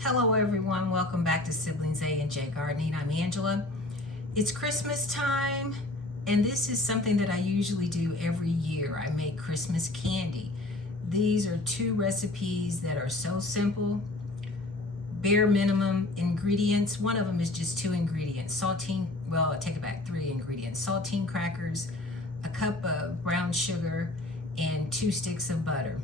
Hello everyone, welcome back to Siblings A and J Gardening. I'm Angela. It's Christmas time and this is something that I usually do every year. I make Christmas candy. These are two recipes that are so simple, bare minimum ingredients. One of them is just two ingredients. I take it back, 3 ingredients. Saltine crackers, a cup of brown sugar, and 2 sticks of butter.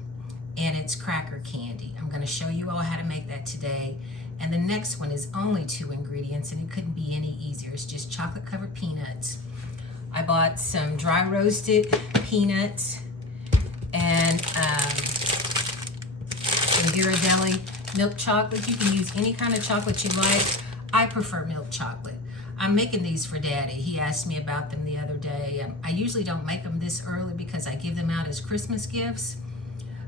And it's cracker candy. I'm going to show you all how to make that today. And the next one is only 2 ingredients and it couldn't be any easier. It's just chocolate covered peanuts. I bought some dry roasted peanuts and some Ghirardelli milk chocolate. You can use any kind of chocolate you like. I prefer milk chocolate. I'm making these for Daddy. He asked me about them the other day. I usually don't make them this early because I give them out as Christmas gifts.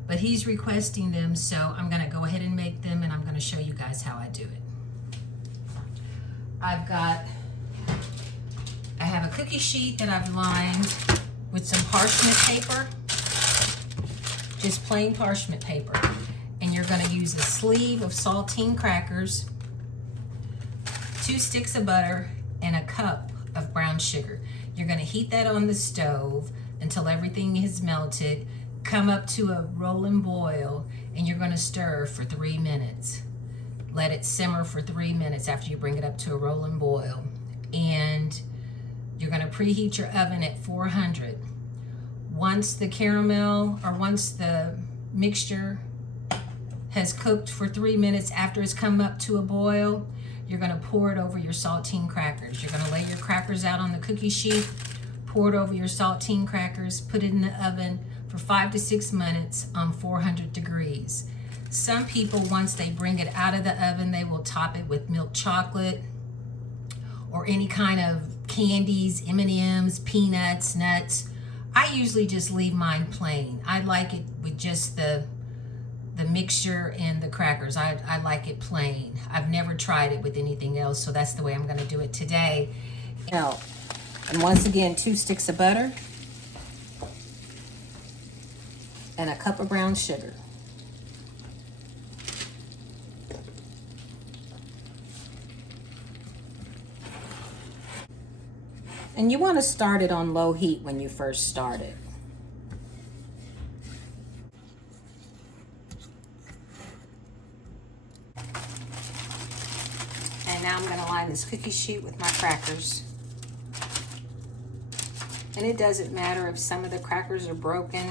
But he's requesting them, so I'm going to go ahead and make them, and I'm going to show you guys how I do it. I have a cookie sheet that I've lined with some parchment paper, just plain parchment paper. And you're going to use a sleeve of saltine crackers, 2 sticks of butter, and a cup of brown sugar. You're going to heat that on the stove until everything is melted. Come up to a rolling boil and you're going to stir for 3 minutes. Let it simmer for 3 minutes after you bring it up to a rolling boil. And you're going to preheat your oven at 400. Once the mixture has cooked for 3 minutes after it's come up to a boil, you're going to pour it over your saltine crackers. You're going to lay your crackers out on the cookie sheet, pour it over your saltine crackers, put it in the oven for 5 to 6 minutes on 400 degrees. Some people, once they bring it out of the oven, they will top it with milk chocolate or any kind of candies, M&Ms, peanuts, nuts. I usually just leave mine plain. I like it with just the mixture and the crackers. I like it plain. I've never tried it with anything else, so that's the way I'm going to do it today. And once again, 2 sticks of butter and a cup of brown sugar. And you want to start it on low heat when you first start it. And now I'm going to line this cookie sheet with my crackers. And it doesn't matter if some of the crackers are broken,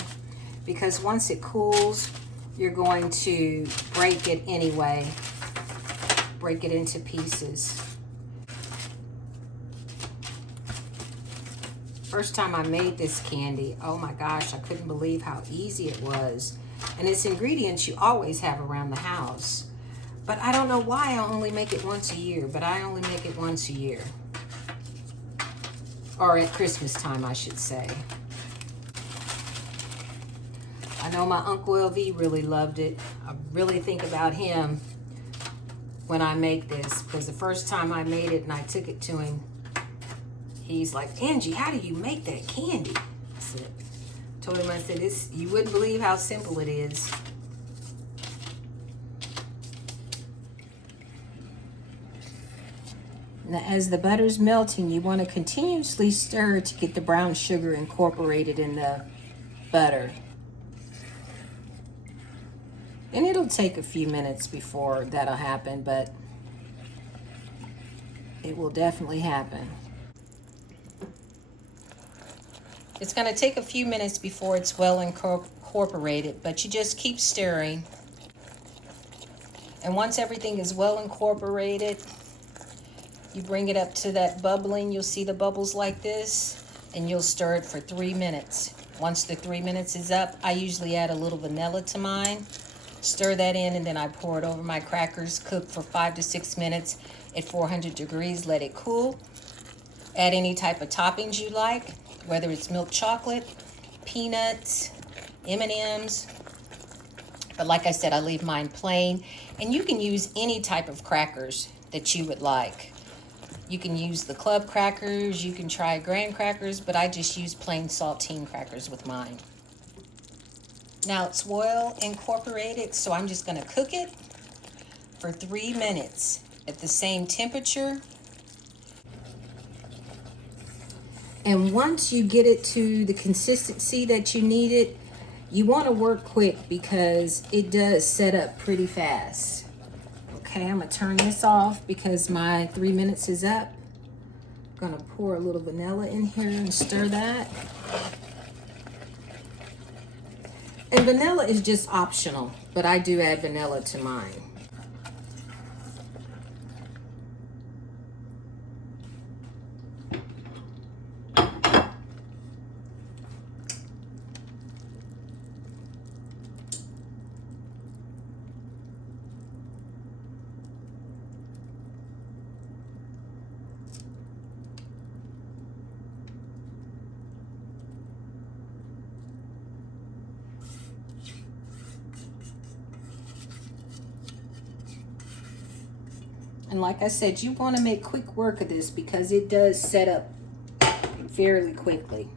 because once it cools, you're going to break it anyway. Break it into pieces. First time I made this candy, oh my gosh, I couldn't believe how easy it was. And it's ingredients you always have around the house. But I don't know why I only make it once a year, but I only make it once a year. Or at Christmas time, I should say. I know my Uncle LV really loved it. I really think about him when I make this, because the first time I made it and I took it to him, he's like, Angie, how do you make that candy? Told him, I said, you wouldn't believe how simple it is. Now, as the butter's melting, you want to continuously stir to get the brown sugar incorporated in the butter. And it'll take a few minutes before that'll happen, but it will definitely happen. It's going to take a few minutes before it's well incorporated, but you just keep stirring. And once everything is well incorporated, you bring it up to that bubbling. You'll see the bubbles like this, and you'll stir it for 3 minutes. Once the 3 minutes is up, I usually add a little vanilla to mine. Stir that in, and then I pour it over my crackers. Cook for 5 to 6 minutes at 400 degrees. Let it cool. Add any type of toppings you like, whether it's milk chocolate, peanuts, M&Ms. But like I said, I leave mine plain. And you can use any type of crackers that you would like. You can use the club crackers, you can try graham crackers, but I just use plain saltine crackers with mine. Now it's well incorporated, so I'm just going to cook it for 3 minutes at the same temperature. And once you get it to the consistency that you need it, you want to work quick because it does set up pretty fast. Okay, I'm going to turn this off because my 3 minutes is up. I'm going to pour a little vanilla in here and stir that. And vanilla is just optional, but I do add vanilla to mine. And like I said, you want to make quick work of this because it does set up fairly quickly.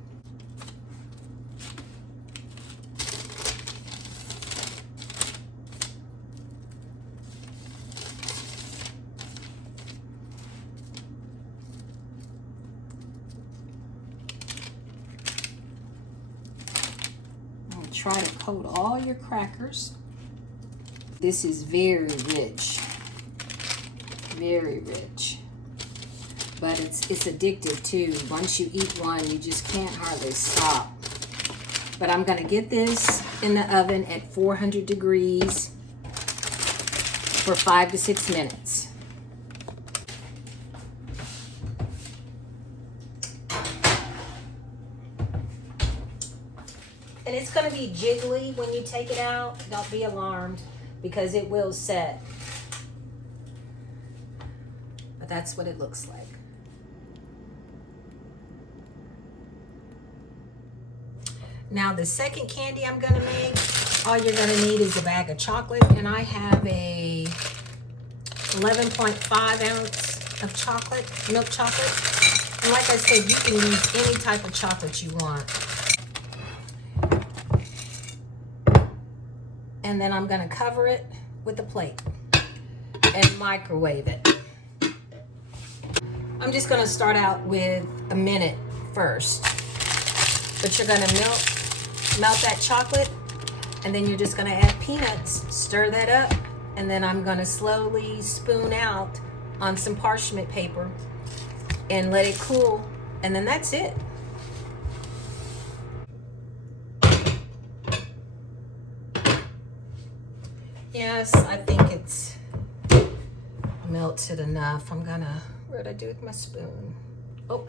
Try to coat all your crackers. This is very rich. Very rich, but it's addictive too. Once you eat one, you just can't hardly stop. But I'm gonna get this in the oven at 400 degrees for 5 to 6 minutes. And it's gonna be jiggly when you take it out. Don't be alarmed because it will set. But that's what it looks like. Now the second candy I'm gonna make, all you're gonna need is a bag of chocolate, and I have a 11.5 ounce of chocolate, milk chocolate. And like I said, you can use any type of chocolate you want. And then I'm gonna cover it with a plate and microwave it. I'm just gonna start out with a minute first. But you're gonna melt that chocolate, and then you're just gonna add peanuts, stir that up, and then I'm gonna slowly spoon out on some parchment paper and let it cool, and then that's it. Yes, I think it's melted enough. I'm gonna, where'd I do with my spoon? Oh,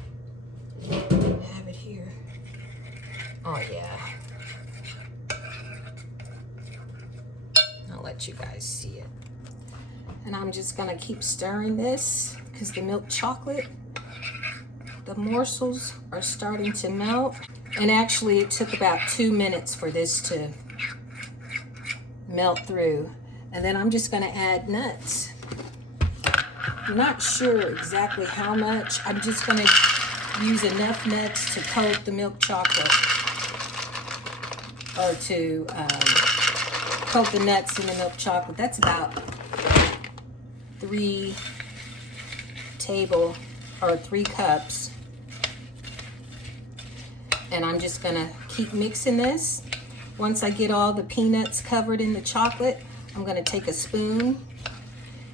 I have it here. Oh yeah. I'll let you guys see it. And I'm just gonna keep stirring this because the milk chocolate, the morsels are starting to melt. And actually it took about 2 minutes for this to melt through. And then I'm just gonna add nuts. I'm not sure exactly how much. I'm just gonna use enough nuts to coat the milk chocolate, or to coat the nuts in the milk chocolate. That's about 3 cups. And I'm just gonna keep mixing this. Once I get all the peanuts covered in the chocolate, I'm gonna take a spoon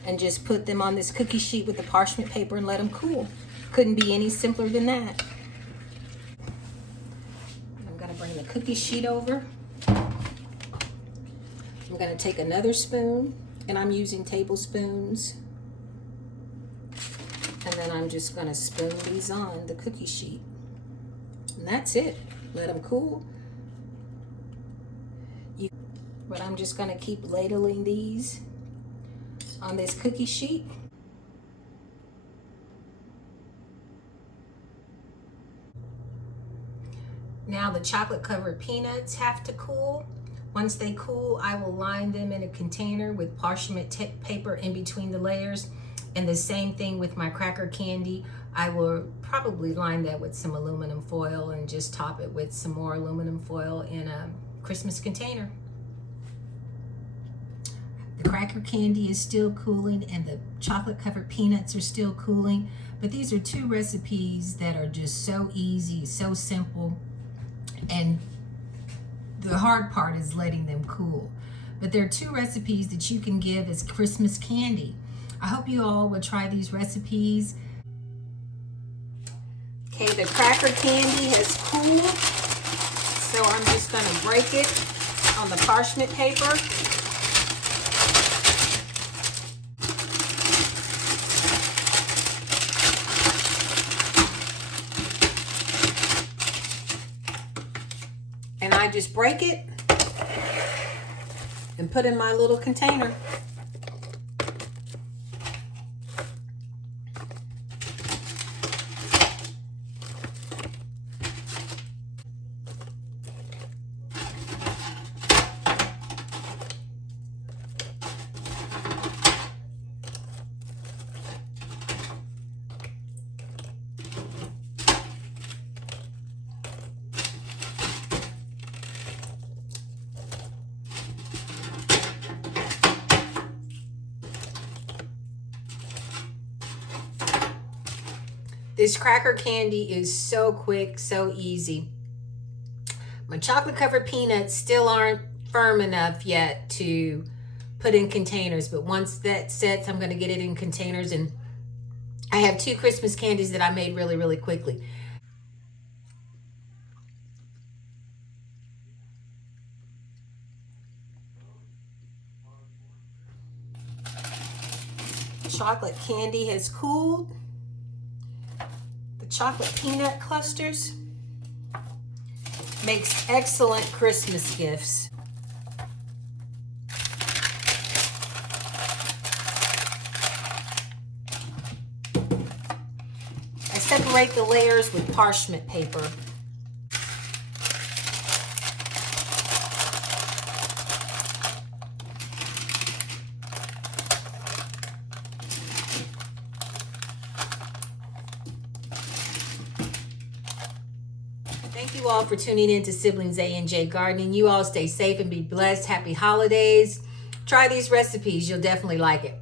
and just put them on this cookie sheet with the parchment paper and let them cool. Couldn't be any simpler than that. I'm gonna bring the cookie sheet over. I'm gonna take another spoon, and I'm using tablespoons. And then I'm just gonna spoon these on the cookie sheet. And that's it. Let them cool. But I'm just gonna keep ladling these on this cookie sheet. Now the chocolate covered peanuts have to cool. Once they cool, I will line them in a container with parchment paper in between the layers. And the same thing with my cracker candy. I will probably line that with some aluminum foil and just top it with some more aluminum foil in a Christmas container. The cracker candy is still cooling and the chocolate covered peanuts are still cooling. But these are two recipes that are just so easy, so simple, and the hard part is letting them cool. But there are two recipes that you can give as Christmas candy. I hope you all will try these recipes. Okay, the cracker candy has cooled, so I'm just going to break it on the parchment paper. And I just break it and put in my little container. This cracker candy is so quick, so easy. My chocolate covered peanuts still aren't firm enough yet to put in containers, but once that sets, I'm going to get it in containers. And I have two Christmas candies that I made really, really quickly. Chocolate candy has cooled. Chocolate peanut clusters makes excellent Christmas gifts. I separate the layers with parchment paper. Thank you all for tuning in to Siblings A&J Gardening. You all stay safe and be blessed. Happy holidays. Try these recipes. You'll definitely like it.